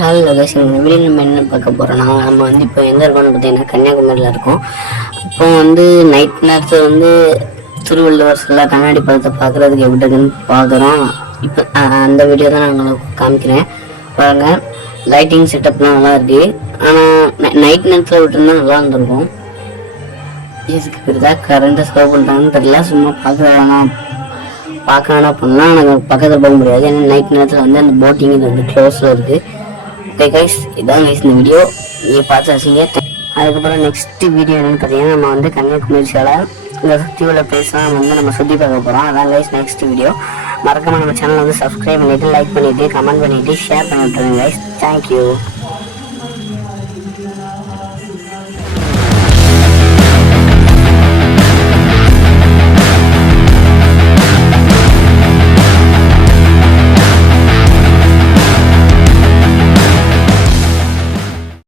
Hello location video நம்ம என்ன பார்க்க போகிறோம்னா, நம்ம வந்து இப்போ எங்கே இருக்கோம்னு பார்த்தீங்கன்னா கன்னியாகுமரியில் இருக்கோம். இப்போ வந்து நைட் நேரத்தில் வந்து திருவள்ளுவர் சில கண்ணாடி படத்தை பார்க்குறதுக்கு எப்படி இருக்குன்னு பார்க்குறோம். இப்போ அந்த வீடியோ தான் நான் உங்களுக்கு காமிக்கிறேன் பாருங்கள். லைட்டிங் செட்டப்லாம் நல்லா இருக்குது. ஆனால் நைட் நேரத்தில் விட்டுருந்தா நல்லா இருந்திருக்கும். இதுக்கு பேர் தான் கரண்ட்டை ஸ்லோ பண்ணுறாங்கன்னு தெரியல. சும்மா பார்க்க வேணா பண்ணலாம். எனக்கு பக்கத்தில் போக முடியாது, ஏன்னா நைட் நேரத்தில் வந்து அந்த போட்டிங் இது வந்து க்ளோஸில் இருக்குது. ஓகே கைஸ், இதான் கைஸ் இந்த வீடியோ நீங்கள் பார்த்து ரசிங்க. அதுக்கப்புறம் நெக்ஸ்ட் வீடியோ என்னென்னு பார்த்தீங்கன்னா, நம்ம வந்து கன்னியாகுமரி சிலை இந்த சுற்றி உள்ள பிளேஸ்லாம் வந்து நம்ம சுற்றி பார்க்க போகிறோம். அதான் கைஸ் நெக்ஸ்ட் வீடியோ. மறக்காமல் நம்ம சேனலை வந்து சப்ஸ்கிரைப் பண்ணிவிட்டு, லைக் பண்ணிவிட்டு, கமெண்ட் பண்ணிவிட்டு, ஷேர் பண்ணி விட்டுருங்க கைஸ். தேங்க்யூ.